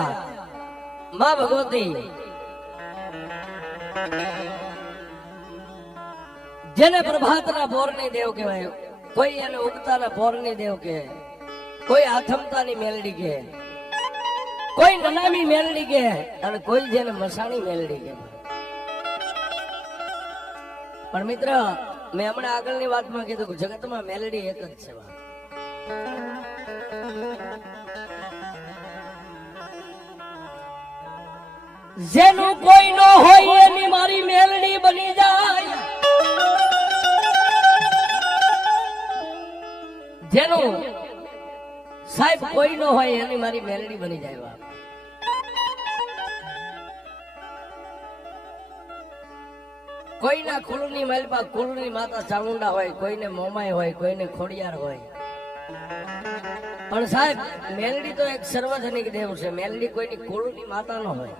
દયા માં ભગવતી જેને પ્રભાતના પોરની દેવ કહેવાય, કોઈ એને ઉગતાના પોરની દેવ કહે, કોઈ આથમતાની મેલડી કહે, કોઈ નનામી મેલડી કહે અને કોઈ જેને મસાણી મેલડી કહે. પણ મિત્ર, મેં હમણાં આગળની વાતમાં કીધું કે જગતમાં મેલડી એક જ છે. જેનું કોઈ નો હોય એની મારી મેલડી બની જાય, જેનું સાહેબ કોઈ નો હોય એની મારી મેલડી બની જાય. કોઈના કુળની માલપા કુળની માતા ચામુંડા હોય, કોઈને મોમાઈ હોય, કોઈને ખોડિયાર હોય, પણ સાહેબ મેલડી તો એક સર્વજનિક દેવ છે. મેલડી કોઈની કુળની માતા ન હોય.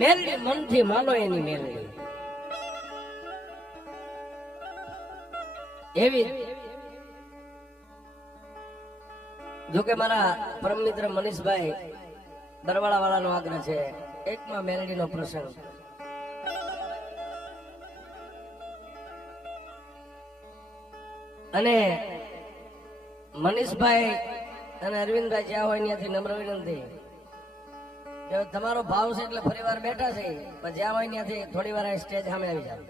મેલડી મનથી માનો એની મેલડી એવી. જોકે મારા પરમ મિત્ર મનીષભાઈ બરવાળા વાળાનો આગ્રહ છે, એકમાં મેલડીનો પ્રસંગ. અને મનીષભાઈ અને અરવિંદભાઈ જ્યાં હોય ત્યાંથી નમ્ર વિનંતી કે તમારો ભાવ છે એટલે ફરી વાર બેઠા છે, પણ જ્યાં હોય ત્યાંથી થોડી વાર સ્ટેજ સામે આવી જાય.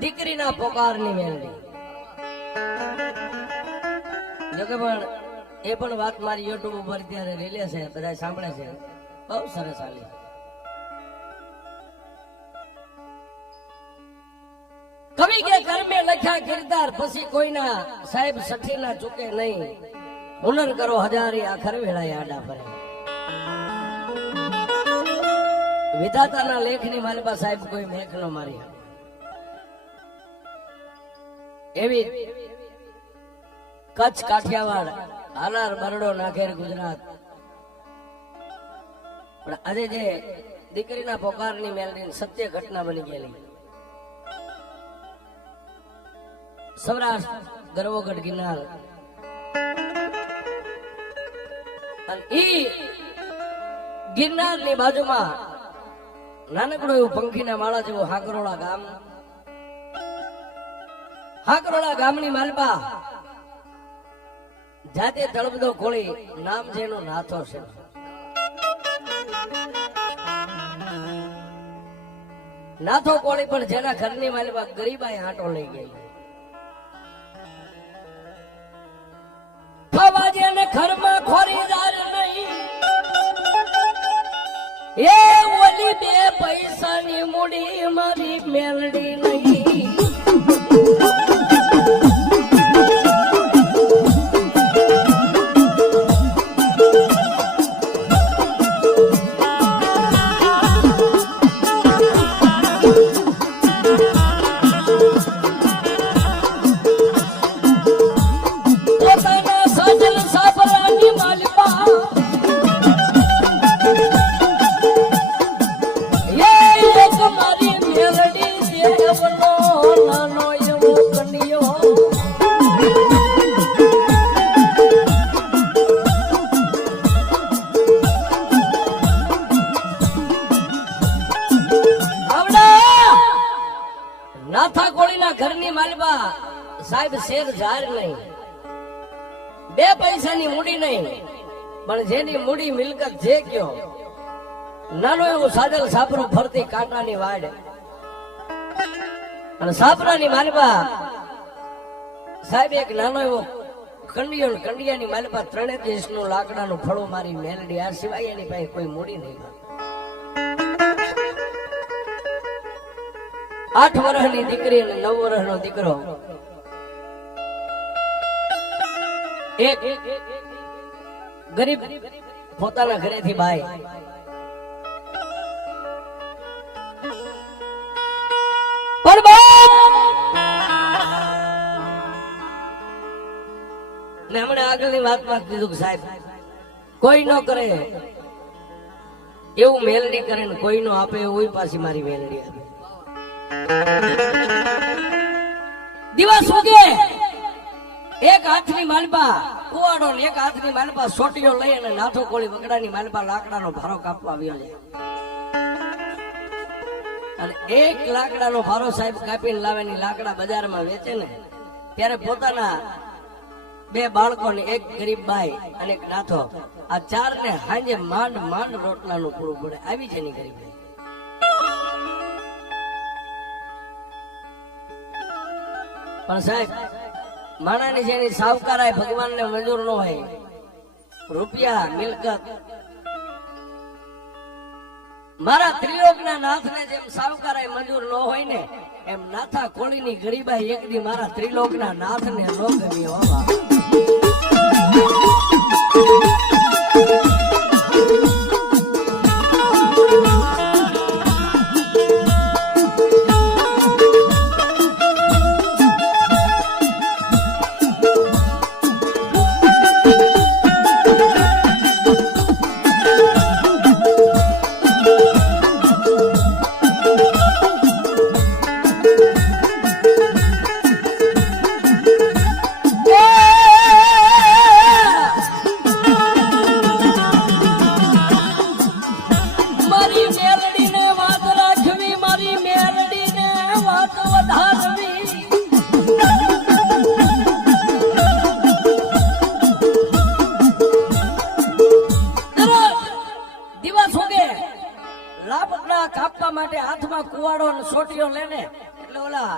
દીકરીના પોકારની મેલડી. જોકે પણ એ પણ વાત મારી યુટ્યુબ ઉપર ત્યારે રીલે છે, બધા સાંભળે છે, બહુ સરસ આવી. કવિ કે કર્મે લખ્યા કિરદાર, પછી કોઈના સાહેબ સઠી ચૂકે નહીં. હુનર કરો હજારી, આખર વેળાએ આડા ફરે. વિધાતાના લેખની માલિબા સાહેબ કોઈ મેખ નો મારી. એવી કચ્છ, કાઠિયાવાડ, હાલાર, બરડો, નાખેર, ગુજરાત. પણ આજે જે દીકરીના પોકારની મેલડી સત્ય ઘટના બની ગયેલી. સૌરાષ્ટ્ર, ગરવોગઢ, ગિરનાર, ગિરનારની બાજુમાં નાનકડું એવું પંખીના માળા જેવું હાકરોળા ગામ. હાકરોળા ગામની માલપા જાતે તળપદો કોળી, નામ જેનું નાથો છે. નાથો કોળી પણ જેના ઘરની માલપા ગરીબાઈ આંટો લઈ ગઈ. જેને ઘરમાં ખોરીદાર નહીં, એ ઓલી બે પૈસાની મૂડી મારી મેલડી નહીં. નાથા કોળીના ઘરની માલબા સાહેબ શેર જાર નહીં, બે પૈસાની મૂડી નહીં, પણ જેની મૂડી મિલકત જે કયો. નાનો એવું સાદલ સાપરું ફરતી કાંટાની વાડ, અને સાપરાની માલબા સાહેબ એક નાનો એવો કંડિયો, કંડિયાની માલબા 3 દેશનું લાકડાનું ફળો મારી મેલડી. આ સિવાય એની પાસે કોઈ મૂડી નહીં. 8 વર્ષની દીકરી અને 9 વર્ષનો દીકરો. એક ગરીબ પોતાના ઘરેથી બાય ને હમણાં આગળની વાતમાં કીધું કે સાહેબ કોઈ ન કરે એવું મેલડી કરે ને કોઈ નો આપે એવું પાછી મારી મેલડી આપે. દિવસ ઉગે એક હાથની માલપા કુવાડો ને એક હાથની માલપા સોટીઓ લઈ અને નાથો કોળી વગડાની માલપા લાકડાનો ભારો કાપવા આવ્યો છે. અને એક લાકડાનો ભારો સાહેબ કાપીને લાવેની લાકડા બજારમાં વેચે ને ત્યારે પોતાના બે બાળકોને, એક ગરીબ બાઈ અને એક નાથો, આ ચાર ને હાંજે માંડ માંડ રોટલાનું પૂરું પડે આવી છે ની ગરીબ. પણ સાહેબ માણાની જેની સાવકારાય ભગવાનને મંજૂર ન હોય, રૂપિયા મિલકત મારા ત્રિલોકના નાથને જેમ સાવકારાય મંજૂર ન હોય ને એમ નાથા કોળીની ગરીબાઈ એક દી મારા ત્રિલોકના નાથને ન ગમી હોવા. કાપવા માટે હાથમાં કુવાડો અને સોટીઓ લેને એટલે ઓલા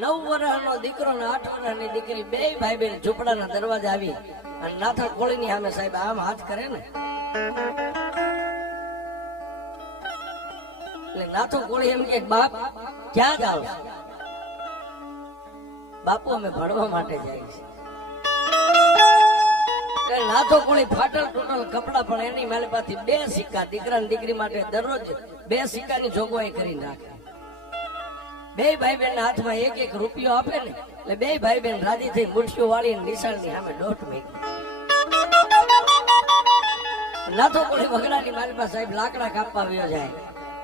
9 વર્ષનો દીકરો ને 8 વર્ષની દીકરી બે ભાઈ બેન ઝૂંપડાના દરવાજા આવી અને નાથા કોળીની સામે સાહેબ આમ હાથ કરે ને એટલે નાથો કોળી એમ કે બાપ ક્યાં જાવ? બાપુ અમે ભણવા માટે જાય છે. નાથો કોળી ફાટલ ટોટલ કપડા પણ એની મારી પાસે 2 સિક્કા દીકરા ને દીકરી માટે દરરોજ 2 સિક્કાની જોગવાઈ કરી નાખે. બે ભાઈ બેન હાથમાં એક એક રૂપિયો આપે ને એટલે બે ભાઈ બેન રાજી થઈ મુઠ્ઠીઓ વાળી નિશાળની સામે દોટ મૂકી. નાથો કોળી વગડાની મારી પાસે સાહેબ લાકડા કાપવા આવ્યો જાય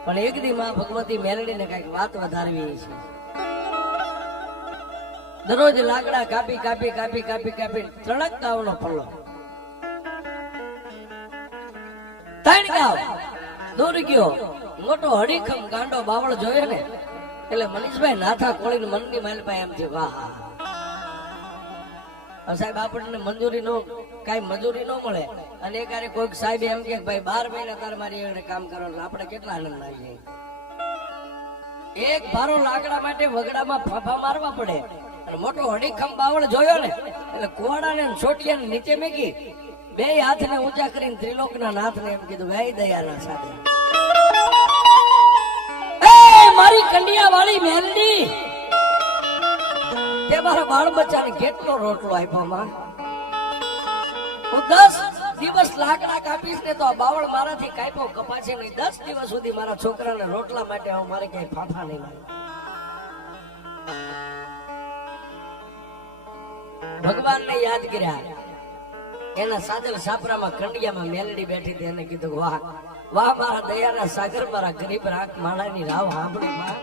પણ એક દી માં ભગવતી મેલડીને કઈક વાત વધારવી છે. દરરોજ લાકડા કાપી કાપી કાપી કાપી કાપી 3 ગાવનો પલ્લો 3 ગાવ દૂર ગયો. મોટો હડીખમ ગાંડો બાવળ જોયો ને એટલે મનીષભાઈ નાથા કોળીને મનની માલપા એમ થયું વાહ સાહેબ આપણને મંજૂરી નો કઈ મજૂરી ન મળે અને એક આરે કોઈક સાહેબ એમ કે ભાઈ 12 મહિના તાર મારી એને કામ કરવાનું આપણે કેટલા આનંદ આવી જાય. એક ભારો લાકડા માટે વગડામાં ફાફા મારવા પડે અને મોટો હડીખમ બાવળ જોયો ને એટલે કુવાડાને છોટિયાને નીચે મેકી 2 હાથને ઊંચા કરીને ત્રિલોકના નાથને એમ કીધું ભાઈ દયાના સાથે મારી કંડિયા વાળી મેલડી તે મારા બાળ બચ્ચાને કેટલો રોટલો આપ્યો માં. હું 10 દિવસ લાકડા કાપીશ ને તો આ બાવળ મારાથી કાપ્યો કપાશે નહીં. 10 દિવસ સુધી મારા છોકરાને રોટલા માટે હું મારે ક્યાંય ફાફા નહીં લાગે. ભગવાનને યાદ કર્યા એના સાજલ સાપરામાં કંડિયામાં મેલડી બેઠી હતી એને કીધું વાહ વાહ મારા દયાના સાગર મારા ગરીબ રાખ માણાની રાવ સાંભળી માં.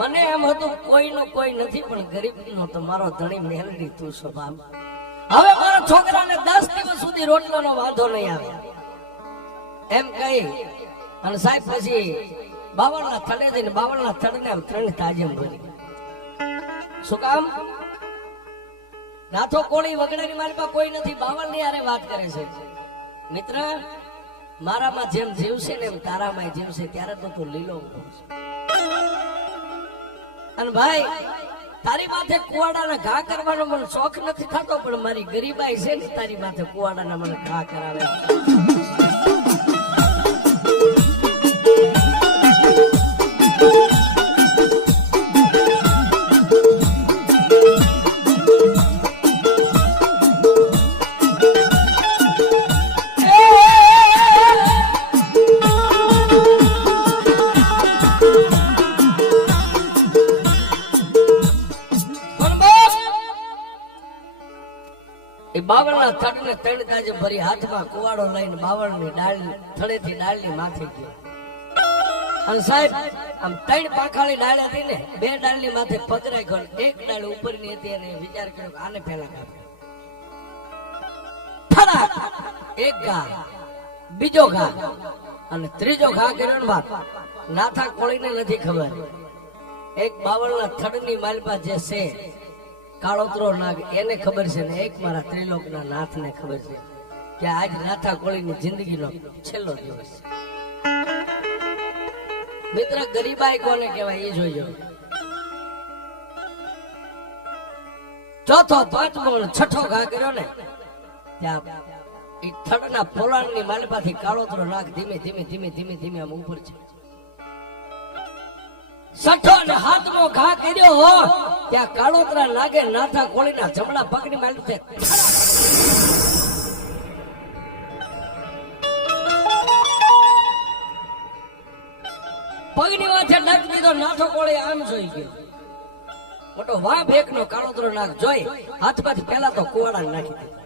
મને એમ હતું કોઈનો કોઈ નથી પણ ગરીબનો તો મારો ધણી મેલડી તું સ્વભાવ. હવે મારા છોકરાને 10 દિવસ સુધી રોટલાનો વાંધો નહીં આવે એમ કહી અને સાહેબ પછી બાવળના થડે જઈને બાવળના થડને આમ 3 તાજમ ભરી. શું કામ? નાથો કોળી વગડાની મારી પાસે કોઈ નથી, બાવળની હારે વાત કરે છે. મિત્ર મારામાં જેમ જીવશે ને એમ તારામાં જીવશે ત્યારે તો તું લીલો. અને ભાઈ તારી માથે કુવાડાના ઘા કરવાનો મને શોખ નથી થતો પણ મારી ગરીબાઈ છે ને તારી માથે કુવાડાના મને ઘા કરાવે. એ બાવળના થડને ત્રણ તાજે ભરી હાથમાં કુવાડો લઈને બાવળની ડાળ થડેથી ડાળની માથે ગયો. અને સાહેબ આમ ત્રણ પાંખાળી ડાળ હતી ને, બે ડાળની માથે પગ રાખ્યો, એક ડાળ ઉપરની હતી અને વિચાર કર્યો કે આને પહેલા કાપે. એક ઘા, બીજો ઘા અને ત્રીજો ઘા કર્યો ને બાપ. નાથા કોળીને નથી ખબર, એક બાવળના થડની માલપા જે છે કાળોતરો નાગ એને ખબર છે ને એક મારા ત્રિલોકના નાથને ખબર છે કે આજ નાથા કોળીની જિંદગીનો છેલ્લો દિવસ. મિત્ર ગરીબાઈ કોને કહેવાય એ જોઈજો. ચોથો, પાંચમો, છઠ્ઠો ઘા કર્યો ને ત્યાં એ થડના પોલાણની માલપાથી કાળોતરો નાગ ધીમે ધીમે ધીમે ધીમે ધીમે આમ ઉપર છે. છઠ્ઠો અને હાથમો ઘા કર્યો ત્યાં કાળોતરા નાગે નાથા કોળીના જમણા પગની માલ છે પગની માથે નાખ દીધો. નાથો કોળી આમ જોઈ ગયો. મોટો વાં ભેકનો કાળોતરો નાગ જોઈ હાથમાંથી પેલા તો કુવાડા નાખી દીધો.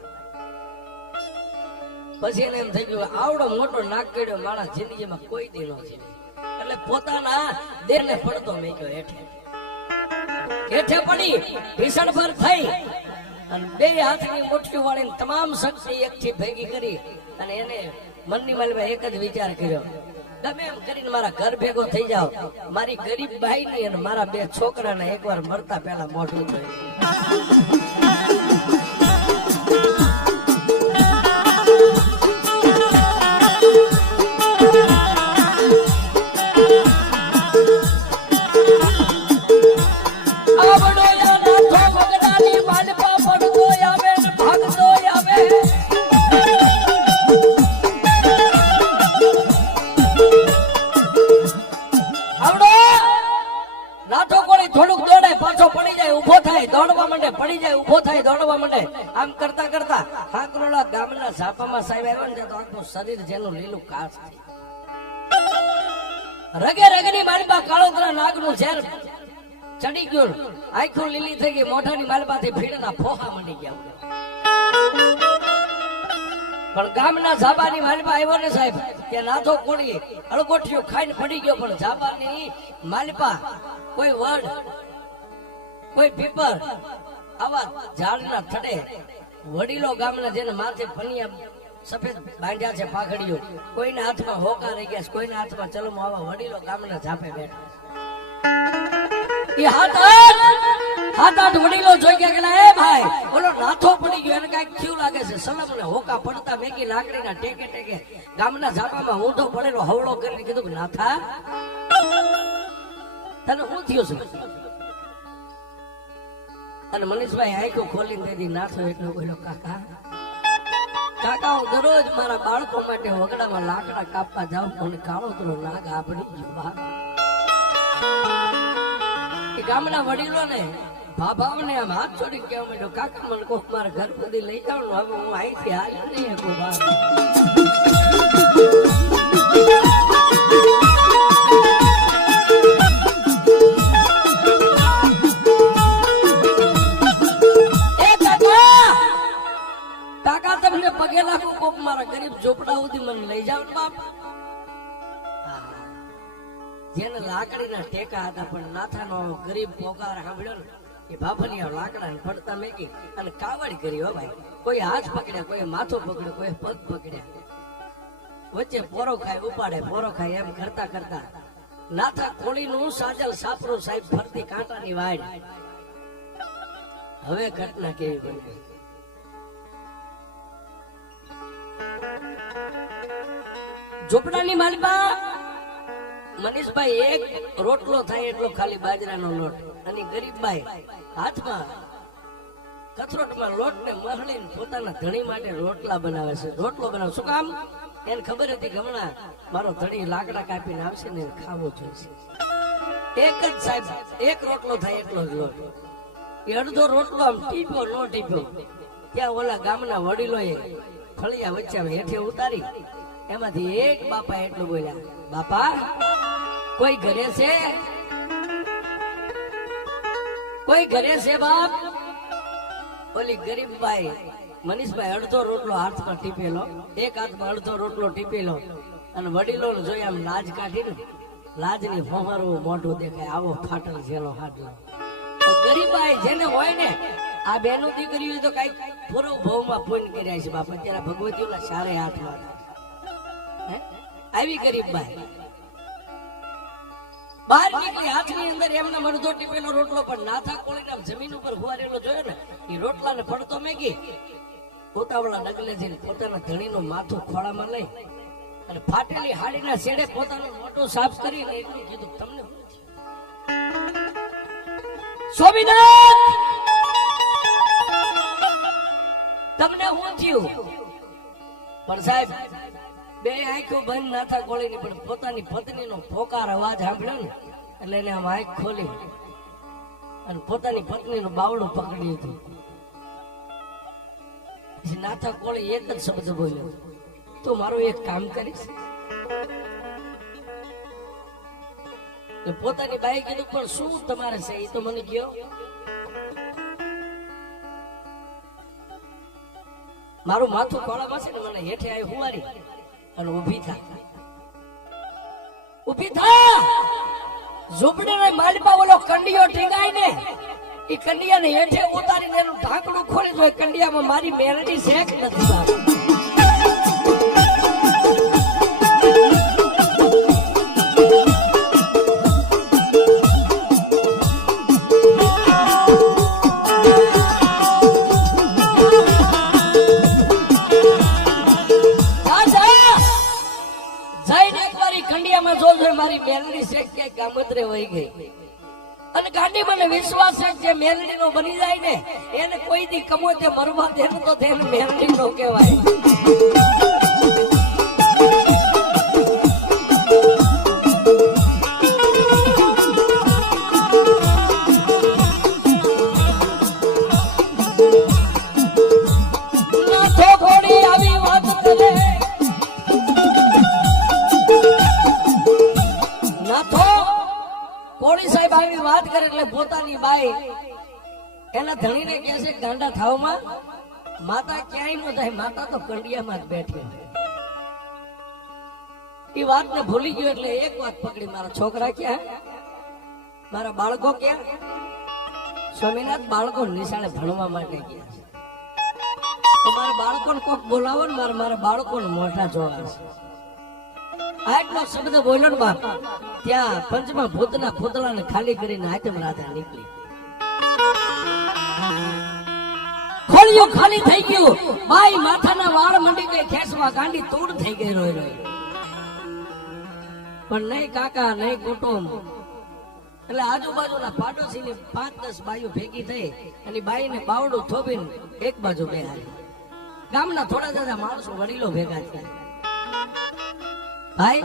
પછી એને એમ થઈ ગયું આવડો મોટો નાગ કર્યો મારા જિંદગીમાં કોઈ દી નો છે. એટલે પોતાના દેહને પડતો મેક્યો હેઠે પડી ભીષણ પર થઈ અને બે હાથની મુઠ્ઠી વાળીને તમામ શક્તિ એકથી ભેગી કરી અને એને મનની માલમાં એક જ વિચાર કર્યો, ગમે એમ કરીને મારા ઘર ભેગો થઈ જાવ, મારી ગરીબ બાઈની અને મારા બે છોકરાને એકવાર મળતા પહેલા મોઢું જોઈ. પડી જાય ઉભો થાય દોડવા માંડે. આમ કરતા કરતા હાકરોલા ગામના ઝાપામાં સાહેબ આવ્યો ને તો આખું શરીર જેનું લીલું કાચ થઈ. રગે રગની માલપા કાળોતરા નાગનું ઝેર ચડી ગયું, આંખો લીલી થઈ ગઈ, મોઢાની માલપાથી ભીડના ફોહા મંડી ગયા. પણ ગામના ઝાબાની માલપા આવ્યો ને સાહેબ ત્યાં નાથો કોળી અળગોઠિયો ખાઈને પડી ગયો. પણ ઝાબાની માલપા કોઈ વડ, કોઈ પીપર, આવા ઝાડના થડે વડીલો ગામના જેને માથે પનિયા સફેદ બાંધ્યા છે પાઘડીઓ, કોઈના હાથમાં હોકા રહી ગયા, કોઈના હાથમાં ચલમો, આવા વડીલો ગામના ઝાપે બેઠા. એ હાથ આઠ વડીલો જોઈ ગયા કે એ ભાઈ ઓલો નાથો પડી ગયો, એને કઈક થયું લાગે છે. સલમ ને હોકા પડતા મેકી લાકડીના ટેકે ટેકે ગામના ઝાપામાં ઊંધો પડેલો હવળો કરીને કીધું કે નાથા તને શું થયું છે? અને મનીષભાઈ આંખો ખોલીને દીધી. નાથો એટલો બોલ્યો, કાકા કાકા હું દરરોજ મારા બાળકો માટે વગડામાં લાકડા કાપવા જાઉં, મને કાળોતરો નાગ આપડી ગયો. એ ગામના વડીલો ને ભાભાઓને આમ હાથ છોડી કહેવા માંડ્યો, કાકા મને કોક મારા ઘર સુધી લઈ જાવ ને, હવે હું અહીંથી હાલ નહીં શકું. પગે લાગુ કોક મારા ગરીબ ઝોપડા સુધી મને લઈ જાવ બાપ. જેને લાકડીના ટેકા હતા પણ નાથાનો ગરીબ પોકાર સાંભળ્યો ને એ બાફલિયા લાકડા પડતા મેકી અને કાવડ કરી. હો ભાઈ, કોઈ હાથ પકડ્યા, કોઈ માથું પકડ્યું, કોઈ પગ પકડ્યા, વચ્ચે પોરો ખાય ઉપાડે, પોરો ખાય, એમ કરતા કરતા નાથા કોળીનું સાજલ સાપરું સાહેબ ફરતી કાંટાની વાડ. હવે ઘટના કેવી બની. ઝોપડાની માલપા મનીષભાઈ એક રોટલો થાય એટલો ખાલી બાજરાનો લોટ, અને ગરીબભાઈ હાથમાં કથરોટમાં લોટ ને મહળીને પોતાના ધણી માટે રોટલા બનાવે છે. રોટલો બનાવે શું કામ? એને ખબર હતી કે હમણાં મારો ધણી લાકડા કાપીને આવશે ને ખાવો જોઈએ. એક જ સાહેબ એક રોટલો થાય એટલો જ લોટ. એ અડધો રોટલો આમ ટીપ્યો નો ટીપ્યો ત્યાં ઓલા ગામના વડીલોએ ફળિયા વચ્ચે હેઠે ઉતારી એમાંથી એક બાપા એટલું બોલ્યા, બાપા કોઈ ઘરે છે? કોઈ ઘરે છે બાપ? ઓલી ગરીબ બાઈ મનીષભાઈ અડધો રોટલો હાથમાં ટીપેલો, એક હાથમાં અડધો રોટલો ટીપેલો, અને વડીલો જોઈ આમ લાજ કાઢીને લાજની ફોહરવું મોઢું દેખાય, આવો ફાટલ જેલો હાડલો. ગરીબાઈ જેને હોય ને, આ બેનું દીકરી હોય તો કઈક પૂરો ભાવમાં પૂન કર્યા છે બાપ. અત્યારે ભગવતીઓના સારે હાથમાં આવી ગરીબબાઈ બહાર નીકળી, હાથની અંદર એમના અડધો ટીપેલો રોટલો પણ નાથા કોળીના જમીન ઉપર હુવારેલો જોયો ને, એ રોટલાને પડતો મેગી પોતાવળા ડગલે જઈને પોતાના ધણીનું માથું ખોળામાં લઈ અને ફાટેલી હાડીના છેડે પોતાનું મોઢું સાફ કરીને એટલું કીધું, તમને સ્વામિનાથ તમને શું થયું? પણ સાહેબ બે આંખો બંધ નાથા ખોલીની, પણ પોતાની પત્નીનો પોકાર અવાજ સાંભળ્યો ને એટલે એને આમ આંખ ખોલી અને પોતાની પત્નીનું બાવડું પકડ્યું હતું. પછી નાથા કોળી એક જ શબ્દ બોલ્યો, તો મારું એક કામ કરીશ? પોતાની બાઈ કીધું, પણ શું તમારે છે એ તો મને કહો. મારું માથું ખોળામાં છે ને, મને હેઠે આવી હુવારી અને ઊભી થા, ઊભી થા. ઝૂંપડી ને માલપા ઓલો કંડિયો ટીંગાય ને, એ કંડિયાને હેઠે ઉતારીને એનું ઢાંકણું ખોલી જોઈએ. કંડિયામાં મારી મેરડી શેક નથી. મારી મેલડી શેખ ક્યાંક ગામત્રે વહી ગઈ, અને ગાંડી મને વિશ્વાસ છે જે મેલડી નો બની જાય ને એને કોઈ દી કમો તે મરવા દે તો તેને મેલડી નો કહેવાય. કોળી સાહેબ આવી વાત કરે એટલે પોતાની બાઈ એના ધણીને કહે છે, ગાંડા થાવમાં માતા ક્યાંય ન જાય, માતા તો કંડિયામાં જ બેઠી. એ વાતને ભૂલી ગયો એટલે એક વાત પકડી, મારા છોકરા ક્યાં, મારા બાળકો ક્યાં? સ્વામિનાથ બાળકો નિશાળે ભણવા માટે ગયા છે, તો મારા બાળકોને કોક બોલાવો ને, મારા બાળકોને મોઢા જોવા છે. આટલો શબ્દ બોલ્યો ને બાપ, ત્યાં પંચમા ભૂતના પૂતળાને ખાલી કરીને આતમ રાધા નીકળી. ખોલિયું ખાલી થઈ ગયું, બાઈ માથાના વાળ મંડી ગઈ ખેંચવા, ગાંડી તૂડ થઈ ગઈ રોઈ રોઈ. પણ નહીં કાકા નહીં કુટુંબ, એટલે આજુબાજુના પાડોશીની 5-10 બાઈઓ ભેગી થઈ અને બાઈને બાવડું થોભીને એક બાજુ બેહાડી. ગામના થોડા દાદા માણસો વડીલો ભેગા થયા. ભાઈ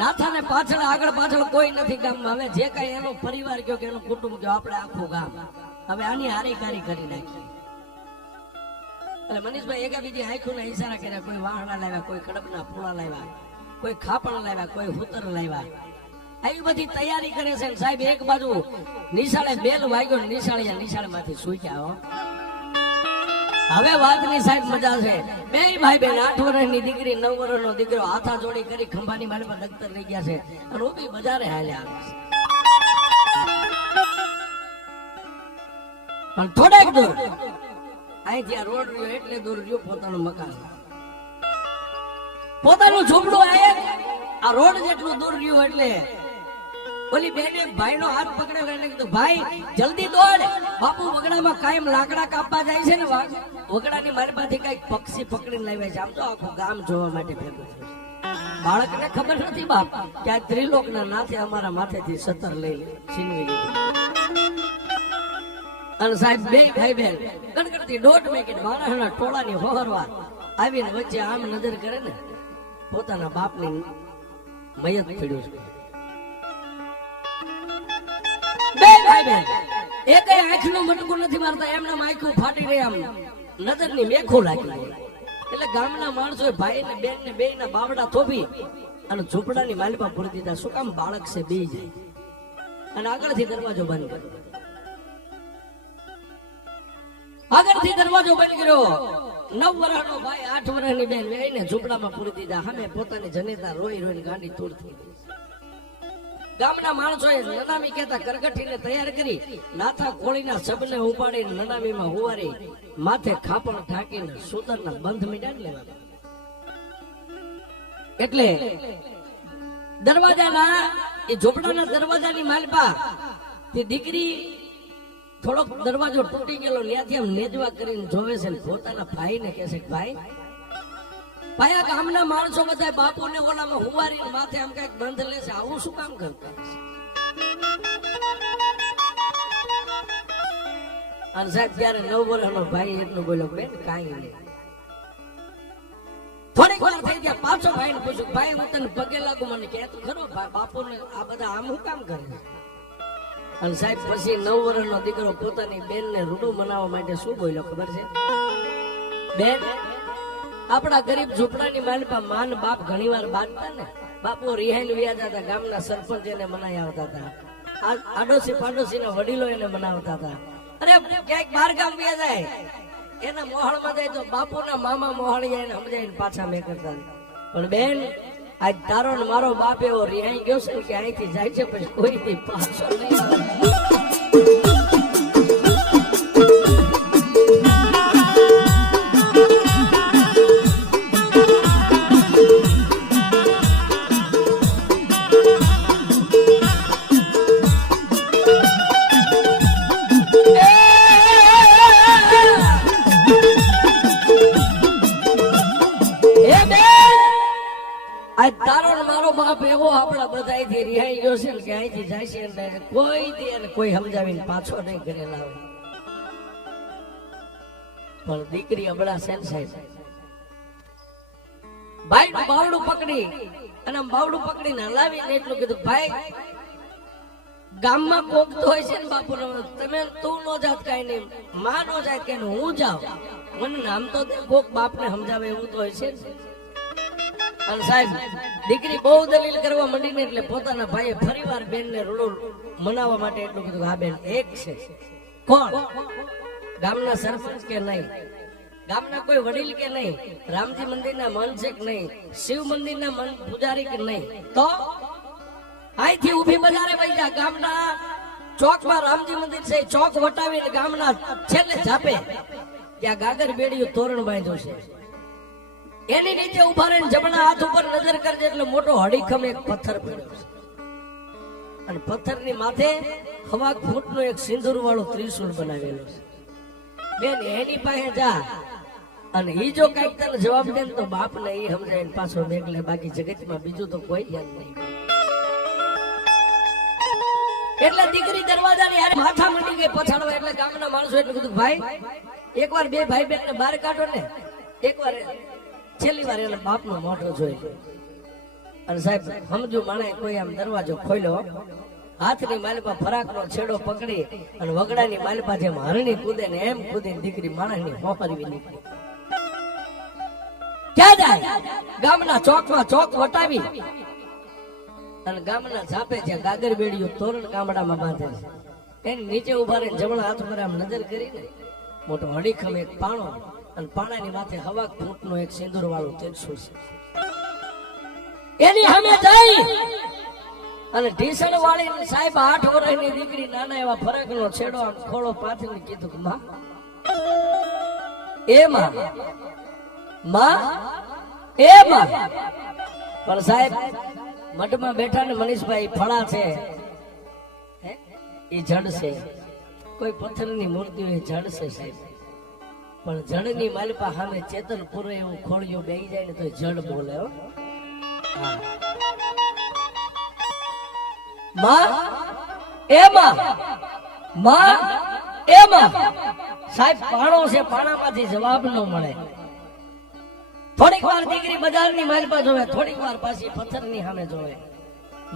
નાથાને પાછળ આગળ પાછળ કોઈ નથી ગામમાં. હવે જે કઈ એનો પરિવાર કયો કે એનું કુટુંબ કયો, આપણે આખું ગામ હવે આની હારીકારી કરી નાખી. એટલે મનીષભાઈ એકાબીજી આંખોના ઈશારા કર્યા, કોઈ વાહણા લાવ્યા, કોઈ કડબના પૂળા લાવ્યા, કોઈ ખાપણ લાવ્યા, કોઈ હુતર લાવ્યા. આવી બધી તૈયારી કરે છે. સાહેબ એક બાજુ નિશાળે બેલ વાગ્યો, નિશાળે માંથી સૂક્યા. હવે વાતની સાહેબ મજા છે. બે ભાઈ બેન, 8 વર્ષની દીકરી 9 વર્ષનો દીકરો હાથા જોડી કરી ખંભાની માલ પર દખતર લઈ ગયા છે અને ઉભી બજારે હાલ્યા આવે છે. પણ થોડેક દૂર અહીંથી આ રોડ રહ્યો એટલે દૂર રહ્યું પોતાનું મકાન, પોતાનું ઝૂંપડું. આ રોડ જેટલું દૂર રહ્યું એટલે ઓલી બેને ભાઈનો હાથ પકડેલો એટલે કીધું, ભાઈ જલ્દી દોડ, બાપુ વગડામાં કાયમ લાકડા કાપવા જાય છે ને, વગડાની મારમાંથી કઈક પક્ષી પકડીને લાવ્યા છે. આમ તો આખું ગામ જોવા માટે ભેગું થયું. બાળકને ખબર નથી બાપ કે આ ત્રિલોકના નાથે અમારા માથેથી 17 લઈ છીનવી લીધી. અને સાહેબ બે ભાઈ બેન ગણગણતી 1.5 મિનિટ માણસના ટોળાની હોહરવા આવીને વચ્ચે આમ નજર કરે ને, પોતાના બાપની મયત પડ્યું છે. બે ભાઈ બેન એક આંખનું મટકું નથી મારતા, એમના આંખું ફાટી રહી, આમ નજરની મેખું લાગી. એટલે ગામના માણસોએ ભાઈ ને બેન ને બે ના બાવડા થોભી અને ઝૂંપડાની માલપા પૂરી દીધા. શું કામ? બાળક છે બે જાય. અને આગળથી દરવાજો બંધ કર્યો. આગળથી દરવાજો બંધ કર્યો. 9 વર્ષનો ભાઈ 8 વર્ષની બેન વેઈને ઝૂંપડામાં પૂરી દીધા. સામે પોતાની જનેતા રોઈ રોઈને ગાંડી તૂર થઈ ગઈ. ગામના માણસોએ નનામી કહેતા કરગઠીને તૈયાર કરી નાથા કોળીના શબને ઉપાડીને નનામીમાં હુવારી માથે ખાપણ ઢાંકીને સૂતરના બંધ મીડાડી લેવા. એટલે દરવાજાના એ ઝોપડાના દરવાજાની માલપા તે દીકરી થોડોક દરવાજો તૂટી ગયેલો ત્યાંથી આમ નેજવા કરીને જોવે છે. પોતાના ભાઈને કહે છે, ભાઈ પાયા ગામના માણસો બધા બાપુને ઓલામાં હુવારીને માથે આમ કઈક બંધ લે છે, આવું શું કામ કરતા? અને સાહેબ ત્યારે 9 વર્ષનો ભાઈ એટલું બોલ્યો, બેન કાંઈ નહીં. થોડીક વાર થઈ ગયા, પાછો ભાઈને પૂછ્યું, ભાઈ હું તને પગે લાગુ, મને કહે તો ખરો બાપુને આ બધા આમ શું કામ કરે? અને સાહેબ પછી 9 વર્ષનો દીકરો પોતાની બેનને રૂડું મનાવવા માટે શું બોલ્યો ખબર છે? બેન, આપણા ગરીબ ઝૂંપડાની માલપા માન બાપ ઘણી વાર બાંધતા ને, બાપુ રિહાઈને વ્યાજ હતા, ગામના સરપંચ એને મનાઈ આવતા હતા, આડોશી પાડોશીના વડીલો એને મનાવતા હતા. અરે ક્યાંક બહાર ગામ વ્યાજ જાય, એના મોહળમાં જાય તો બાપુના મામા મોહળી જાય ને સમજાઈને પાછા મેં કરતા. પણ બેન, આજ તારો ને મારો બાપ એવો રિહાઈ ગયો છે કે અહીંથી જાય છે પછી કોઈથી પાછો નહીં આવે. આજ તારો ને મારો બાપ એવો આપણા બધાથી રિહાઈ ગયો છે કે અહીંથી જાય છે ને કોઈ સમજાવીને પાછો નહીં ઘરે લાવે. પણ દીકરી અબળા છે ને સાહેબ, ભાઈ નું બાવડું પકડી અને બાવડું પકડીને હલાવીને એટલું કીધું, ભાઈ ગામમાં કોક તો હોય છે ને બાપુ, તમે તું નો જાત કઈ નહીં, માં નો જાય કે હું જાઉં, મને નામ તો કોક બાપ ને સમજાવે એવું તો હોય છે ને. અને સાહેબ દીકરી બહુ દલીલ કરવા માંડીને એટલે પોતાના ભાઈએ ફરીવાર બેનને રૂડું મનાવવા માટે એટલું કીધું, હા બેન એક છે. કોણ? ગામના સરપંચ કે નહીં, ગામના કોઈ વડીલ કે નહીં, રામજી મંદિરના મન છે કે નહીં, શિવ મંદિરના મન પૂજારી કે નહીં, તો અહીંથી ઊભી બજારે પૈસા ગામના ચોકમાં રામજી મંદિર છે, ચોક વટાવીને ગામના છેલ્લે ઝાપે ત્યાં ગાગર બેડિયું તોરણ બાંધ્યું છે, એની નીચે ઉભા રહીને જમણા હાથ ઉપર નજર કરજે એટલે મોટો હડીખમ એક પથ્થર પડ્યો છે. અને પથ્થરની માથે 1.5 ફૂટનું એક સિંદૂર વાળું ત્રિશૂળ બનાવેલું છે. બેન એની પાસે જા અને ઈ જો કઈક તને જવાબ દે તો બાપ ને ઈ સમજાય પાછો મેઘલે, બાકી જગતમાં બીજું તો કોઈ યાદ નહીં. એટલે દીકરી દરવાજાની હારે માથા મંડી ગઈ પછાડવા. એટલે ગામના માણસો એટલું કીધું, ભાઈ એકવાર બે ભાઈ બેન ને બહાર કાઢો ને, એકવાર છેલ્લી વાર એના બાપ નો મોઢો જોઈ. અને સાહેબ સમજુ માણે કોઈ આમ દરવાજો ખોલ્યો, હાથની માલપા ફરાકનો છેડો પકડી અને વગડાની માલપા જેમ હરણી કૂદે ને એમ કૂદીને દીકરી માણસની હોહરવી નીકળી. ક્યાં જાય? ગામના ચોકમાં ચોક વટાવી અને ગામના ઝાપે જ્યાં ગાગર બેડિયું તોરણ ગામડામાં બાંધે છે એની નીચે ઉભા રહીને જમણા હાથ પર આમ નજર કરીને મોટો હડીખમ એક પાણો અને પાણાની માથે 1.5 ફૂટનું એક સિંદૂર વાળું ત્રિશૂળ છે. એની સામે જઈ અને ઢીસણ વાળી સાહેબ 8 વર્ષની દીકરી નાના એવા ફરકનો છેડો આમ ખોળો પાથરીને કીધું, માં એ માં એ માં. પણ સાહેબ મઠમાં બેઠા ને મનીષભાઈ ફળા છે એ જડ છે, કોઈ પથ્થરની મૂર્તિ હોય જડ છે સાહેબ. પણ જડની માલપા સામે ચેતન પૂરો એવું ખોળિયો બેહી જાય ને તો જડ બોલે. સાહેબ પાણો છે, પાણામાંથી જવાબ ન મળે. થોડીક વાર દીકરી બજારની માલપા જોવે, થોડીક વાર પાછી પથ્થરની સામે જોવે,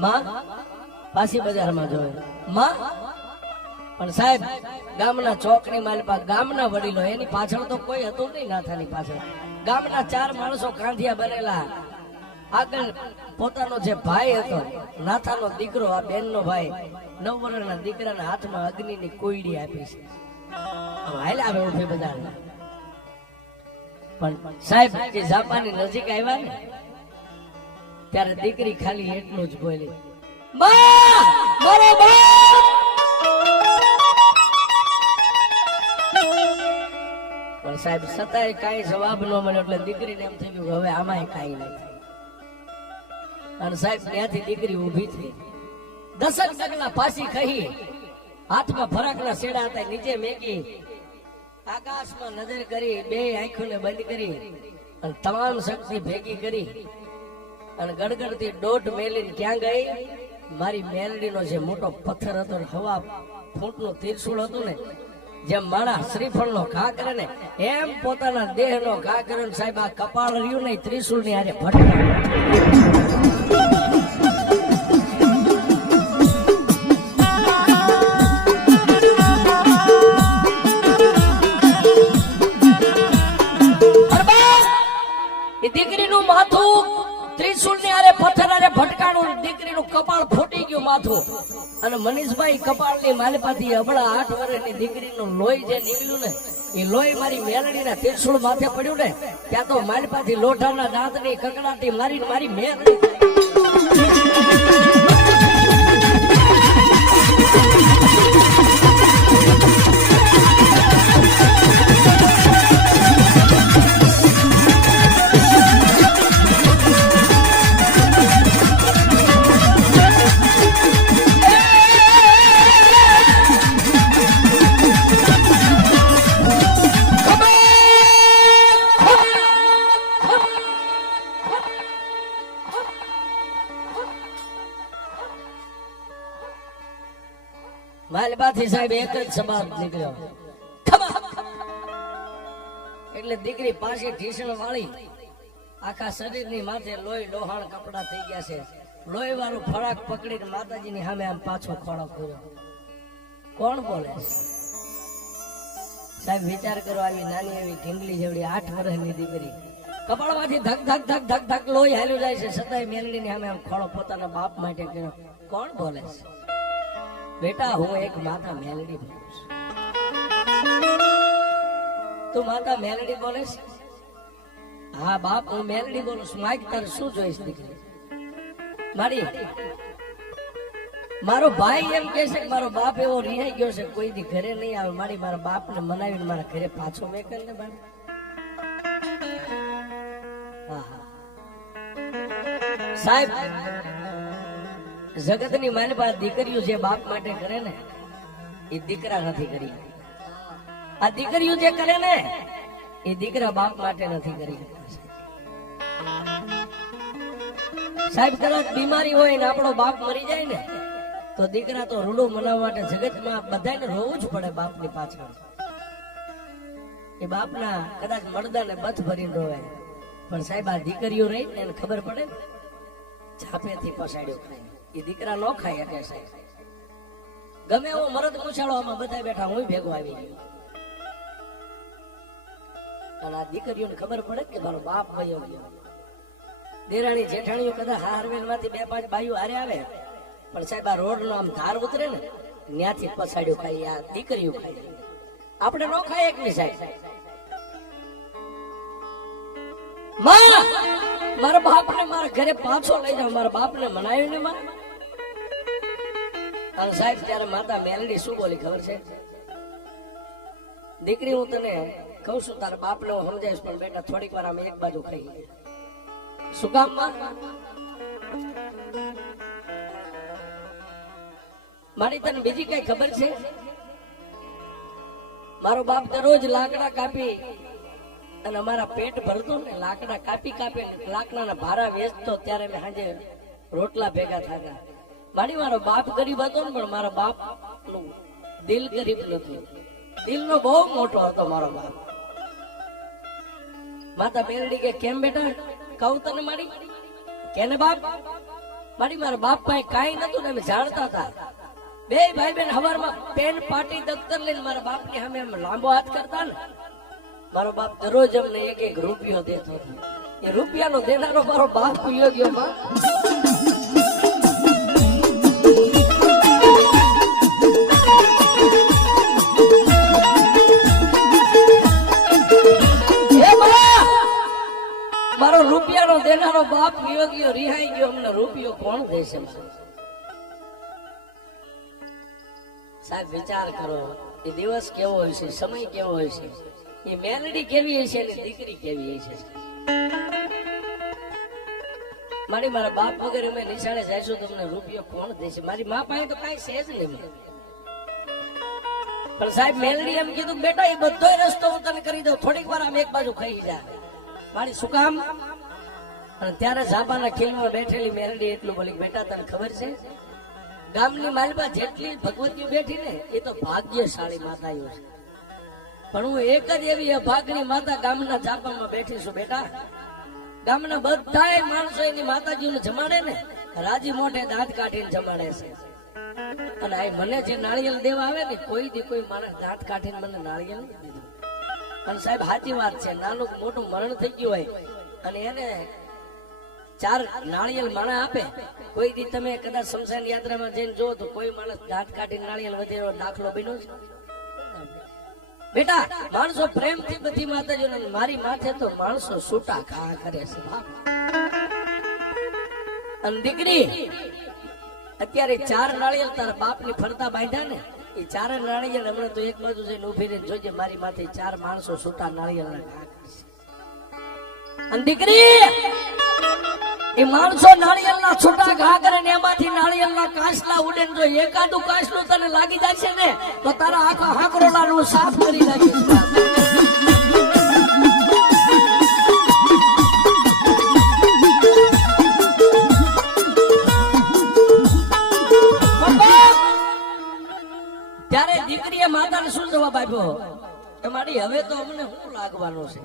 માં પાછી બજારમાં જોવે, માં. પણ સાહેબ ગામના ચોકની માલપા ગામના વડીલો, એની પાછળ તો કોઈ હતું નહીં, નાથાની પાછળ ગામના 4 માણસો કાંધિયા બનેલા. આગળ પોતાનો જે ભાઈ હતો નાથાનો દીકરો, આ બેનનો ભાઈ 9 વર્ષના દીકરાના હાથમાં અગ્નિની કોયડી આપી છે. હાલ આવે ઉભે બધા. પણ સાહેબ જે જાપાની નજીક આવ્યા ને ત્યારે દીકરી ખાલી એટલું જ બોલી, બા મારો બાપ. પણ સાહેબ છતાંય કાંઈ જવાબ ન મળ્યો એટલે દીકરીને એમ થઈ ગયું હવે આમાંય કાંઈ નહીં. અને સાહેબ ત્યાંથી દીકરી ઊભી થઈ, 10 ડગલા પાછી કહી, હાથમાં ફરાકના શેડા હતા નીચે મેકી, આકાશમાં નજર કરી, બે આંખોને બંધ કરી અને તમામ શક્તિ ભેગી કરી અને ગડગડતી દોઢ મેલીને ક્યાં ગઈ? મારી મેલડીનો જે મોટો પથ્થર હતો ને હવા ફૂટનું ત્રિશુળ હતું ને, જેમ માણસ શ્રીફળનો ઘા કરે ને એમ પોતાના દેહનો ઘા કર્યો ને સાહેબ આ કપાળ રહ્યું ને ત્રિશુળની હારે ભટકા. દીકરીનું માથું ત્રિશુળની હારે પથ્થર હારે ભટકાણું, દીકરીનું કપાળ ફૂટી ગયું માથું. અને મનીષભાઈ કપાળની માલપાથી અબળા 8 વર્ષની દીકરીનું લોહી જે નીકળ્યું ને એ લોહી મારી મેલડીના ત્રિશુળ માથે પડ્યું ને ત્યાં તો માલપાથી લોઢાના દાંતની કકડાટી મારી મારી મેલડી માલબાથી સાહેબ એક જ સવાલ નીકળ્યો, એટલે દીકરી પાછી ઢીસણ વાળી આખા શરીરની માથે લોહી લોહાણ કપડા થઈ ગયા છે. લોહી વાળું ફરાક પકડીને માતાજીની સામે આમ પાછો ખોળો કર્યો. કોણ બોલે સાહેબ? વિચાર કરો, આવી નાની એવી ઢીંગલી જેવડી 8 વર્ષની દીકરી કપાળમાંથી ધક ધક ધક ધક ધક લોહી હાલ્યું જાય છે, છતાંય મેલડીની સામે આમ ખોળો પોતાના બાપ માટે કર્યો. કોણ બોલે છે? બેટા હું એક માતા મેલડી બોલું છું. તું માતા મેલડી બોલે છે? હા બાપ હું મેલડી બોલું છું. માઈક તારે શું જોઈશ દીકરી? મારી મારો ભાઈ એમ કે છે કે મારો બાપ એવો રિહાઈ ગયો છે, કોઈ દી ઘરે નહીં આવે. મારી મારા બાપ ને મનાવીને મારા ઘરે પાછો મેકલ ને બાપ. સાહેબ જગતની માનપા દીકરીઓ જે બાપ માટે કરે ને એ દીકરા નથી કરી. આ દીકરીઓ જે કરે ને એ દીકરા બાપ માટે નથી કરી. સાહેબ કદાચ બીમારી હોય ને આપણો બાપ મરી જાય ને તો દીકરા તો રૂડું મનાવવા માટે જગતમાં બધાને રોવું જ પડે બાપની પાછળ. એ બાપના કદાચ મળદાને બથ ભરીને રોવે. પણ સાહેબ આ દીકરીઓ રહી ને એને ખબર પડે ને ઝાપેથી પસાડ્યો ખાય એ દીકરા નો ખાય. એટલે સાહેબ ગમે એવો મરદ પૂછાડો આમાં બધા બેઠા હું ભેગો આવી ગયો. અને આ દીકરીઓને ખબર પડે કે મારો બાપ વયો ગયો. દેરાણી જેઠાણીઓ કદાચ હારવેલ માંથી 2-5 બાઈઓ હારે આવે પણ સાહેબ આ રોડ નો આમ ધાર ઉતરે ને ત્યાંથી પસાડ્યો ખાય. આ દીકરીઓ ખાય, આપણે નો ખાય એકની સાહેબ. મારા બાપ ને મારા ઘરે પાછો લઈ જાવ, મારા બાપ ને મનાવ્યું ને માં. અને સાહેબ ત્યારે માતા મેલડી શું બોલી ખબર છે? દીકરી હું તને કહું છું તારા બાપ ને હું સમજાઈશ પણ બેટા થોડીક વાર અમે એક બાજુ ખાઈ. શું કામ માં? મારી તને બીજી કઈ ખબર છે? મારો બાપ દરરોજ લાકડા કાપી અને અમારા પેટ ભરતો ને લાકડા કાપી લાકડાના ભારા વેચતો ત્યારે મેં સાંજે રોટલા ભેગા થતા. મારો બાપ ગરીબ હતો ને પણ મારા બાપ નું દિલ ગરીબ નતું. દિલ નો બહુ મોટો હતો મારો બાપ. માતા મેલડી કે કેમ બેટા કહું તને મારી કેને બાપ? મારા બાપ પાસે કાંઈ નતું ને અમે જાણતા હતા. 2 ભાઈ બેન હવારમાં પેન પાટી દફતર લઈને મારા બાપ ની સામે લાંબો હાથ કરતા ને મારો બાપ દરરોજ અમને 1-1 રૂપિયો દેતો હતો. એ રૂપિયાનો દેનારો મારો બાપ પીયો ગયો માં. રૂપિયાનો દેનારો બાપ વિયો ગયો, રિહાઈ ગયો, અમને રૂપિયો કોણ દેશે? સાહેબ વિચાર કરો, એ દિવસ કેવો હોય છે, સમય કેવો હોય છે, એ મેલડી કેવી હશે અને દીકરી કેવી હશે. મારા બાપ વગેરે મેં નિશાળે જઈશું, તમને રૂપિયો કોણ દેશે? મારી મા પાસે તો કઈ છે જ નહીં. પણ સાહેબ મેલડી એમ કીધું, બેટા એ બધો રસ્તો હું તને કરી દઉં, થોડીક વાર આમ એક બાજુ ખાઈ જા. મારી શું કામ? અને ત્યારે ઝાબાના ખીલમાં બેઠેલી મેલડી એટલું બોલી, બેટા તને ખબર છે, ગામની માલબા જેટલી ભગવતીઓ બેઠી ને એ તો ભાગ્યશાળી માતાઓ છે, પણ હું એક જ એવી અભાગની માતા ગામના ઝાબામાં બેઠી છું. બેટા ગામના બધા માણસો એની માતાજીને જમાડે ને, રાજી મોઢે દાંત કાઢીને જમાડે છે. અને આ મને જે નાળિયેર દેવા આવે ને, કોઈ દી કોઈ માણસ દાંત કાઢીને મને નાળિયેર નથી દીધું. અને સાહેબ સાચી વાત છે, નાનું મોટું મરણ થઈ ગયું હોય અને એને 4 નાળિયેર માણા આપે, કોઈ દી તમે કદાચ શમશાન યાત્રામાં જઈને જો તો કોઈ માણસ દાંત કાઢીને નાળિયેર વધે એવો દાખલો બન્યો છે? બેટા માણસો પ્રેમથી બધી માતાજીઓ, મારી માથે તો માણસો છૂટા ઘા કરે છે. અને દીકરી અત્યારે 4 નાળિયેર તારા બાપની ફરતા બાંધ્યા ને, એ 4 નાળિયેર હમણાં તો એક બાજુ જઈને ઉભી રહીને જોજે, મારી માથે 4 માણસો છૂટા નાળિયેરના ઘા કરશે. અને દીકરી એ માણસો નાળિયેરના છૂટા ઘા કરે ને એમાંથી નાળિયેરના કાસલા ઉડે, જો એકાદું કાસલું તને લાગી જશે ને તો તારા આખા હાકરોલાનું સાફ કરી નાખીશ. ત્યારે દીકરીએ માતાને શું જવાબ આપ્યો કે મારી હવે તો અમને શું લાગવાનું છે?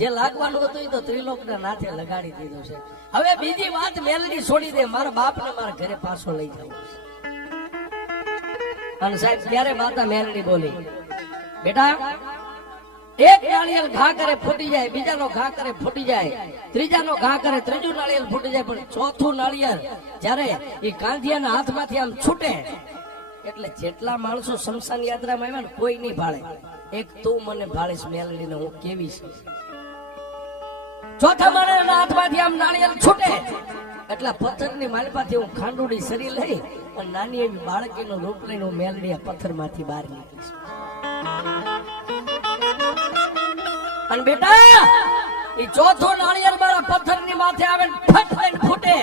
જે લાગવાનું હતું એ તો ત્રિલોકના નાથે લગાડી દીધું છે. હવે બીજી વાત મેલડી છોડી દે, મારા બાપને મારા ઘરે પાછો લઈ જવો છે. અને સાહેબ ત્યારે માતા મેલડી બોલી, બેટા એક નાળિયેર ઘા કરે ફૂટી જાય, બીજાનો ઘા કરે ફૂટી જાય, ત્રીજાનો ઘા કરે ત્રીજું નાળિયેર ફૂટી જાય, પણ ચોથું નાળિયેર જ્યારે એ કાંધિયાના હાથમાંથી આમ છૂટે એટલે જેટલા માણસો શમશાન યાત્રામાં આવ્યા ને કોઈ નહીં ભાળે, એક તું મને ભાળીશ મેલડીને હું કેવી છું. ચોથા માણસના હાથમાંથી આમ નાળિયેર છૂટે એટલે પથ્થરની માલપાથી હું ખાંડુડી સરી લઈ અને નાની એવી બાળકીનું રૂપ લઈને હું મેલડી પથ્થરમાંથી બહાર નીકળીશ. અને બેટા એ ચોથો નાળિયેર મારા પથ્થરની માથે આવે ફટ લઈને ફૂટે,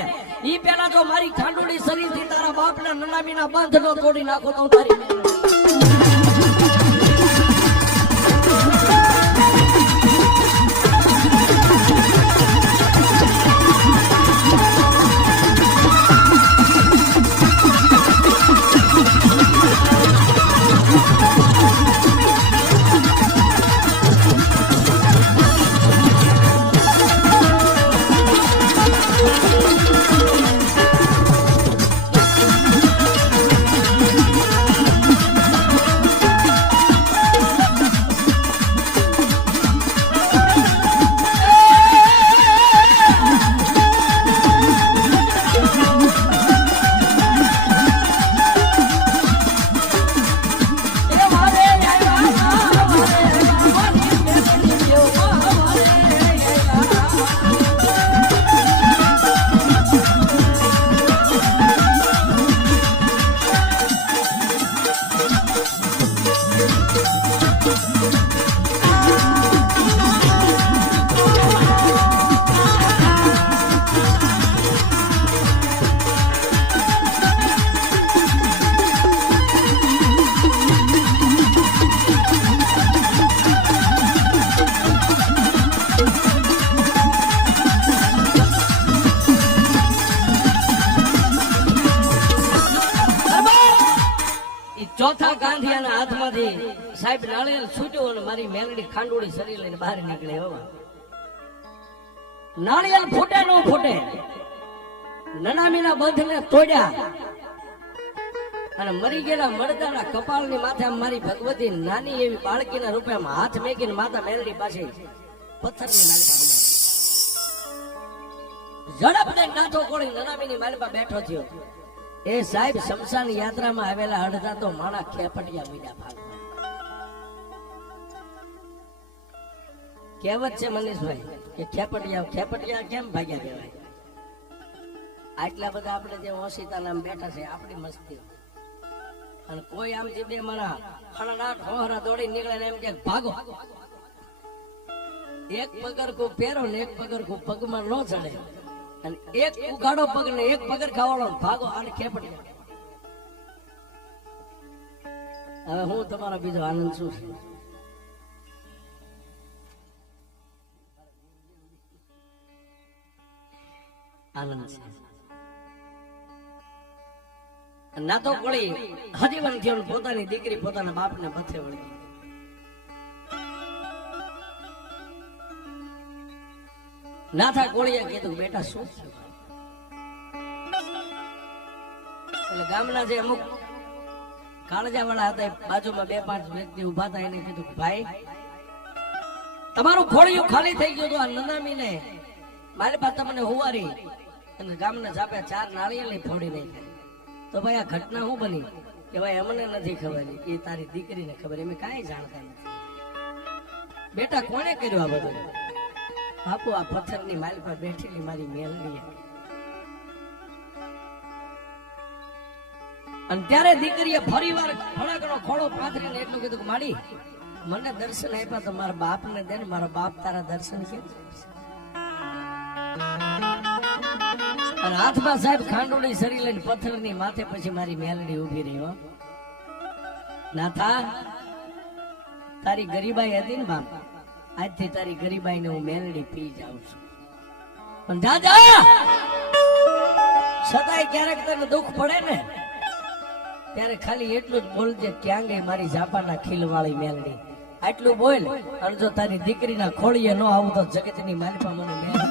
ઈ પેલા જો મારી ખાંડુડી શરીરથી તારા બાપના નનામીના બાંધનો તોડી નાખો તો તારી ચોથા ગાંધિયાના હાથમાંથી સાહેબ નાળિયેર છૂટ્યું અને મારી મેલડી ખાંડોળી શરીર લઈને બહાર નીકળે. નાળિયેર ફૂટે ન ફૂટે, નનામીના બંધને તોડ્યા અને મરી ગયેલા મરદાના કપાળની માથે મારી ભગવતી નાની એવી બાળકીના રૂપે હાથ મેકીને માતા મેલડી પાસે પથ્થરની માલિકા ઝડપ દઈને નાથો કોળી નનામીની માલિકા બેઠો થયો. એ સાહેબ શમશાન યાત્રામાં આવેલા અડધા તો માણા ખેપટિયા મીડા ભાગ. કહેવત છે મનીષભાઈ કે ખેપટિયા કેમ ભાગ્યા કહેવાય. આટલા બધા આપણે જે ઓશિતા નામ બેઠા છે આપણી મસ્તી, અને કોઈ આમ જે બે મારા ખણાટ હોહરા દોડી નીકળે ને એમ કે ભાગો, એક પગરખું પહેરો ને એક પગરખું પગમાં ન ચડે, અને એક ઉઘાડો પગ ને એક પગર ખાવાળો ભાગો, આને ખેપટિયા. હવે હું તમારો બીજો આનંદ શું છે? આનંદ છે ના તો કોળી હજીવન થયો, પોતાની દીકરી પોતાના બાપને પથે વળગી. નાથા કોળીએ કીધું બેટા શું થયું? એટલે ગામના જે અમુક કાળજા વાળા હતા બાજુમાં 2-5 વ્યક્તિ ઉભા હતા, એને કીધું ભાઈ તમારું ખોળિયું ખાલી થઈ ગયું હતું, આ નનામીને મારી પાસે તમને હુવારી અને ગામના જાપે 4 નાળિયેરની ફોડી નાખી. તો ભાઈ આ ઘટના શું બની? કે ભાઈ અમને નથી ખબર, એ તારી દીકરીને ખબર, એમ કાંઈ જાણતા નથી. બેટા કોણે કર્યું આ બધું? બાપુ આ પથ્થરની માલ પર બેઠેલી મારી મેલડી. અને ત્યારે દીકરીએ ફરી વાર ફળાકનો ખોળો પાથરીને એટલું કીધું કે માડી મને દર્શન આપ્યા તો મારા બાપને દે ને, મારા બાપ તારા દર્શન કેમ કરશે? અને હાથમાં સાહેબ ખાંડોળી સરી લઈને પથ્થરની માથે પછી મારી મેલડી ઉભી રહી. હો નાથા, તારી ગરીબાઈ હતી ને બાપ, આજથી તારી ગરીબાઈ ને હું મેલડી પી જાઉં છું. પણ દાદા સદાય ક્યારેક તને દુઃખ પડે ને ત્યારે ખાલી એટલું જ બોલજે, ક્યાં ગઈ મારી જાપાના ખીલવાળી મેલડી? આટલું બોલ, અને જો તારી દીકરીના ખોળીએ ન આવું તો જગતની માલિપા મને મેલડી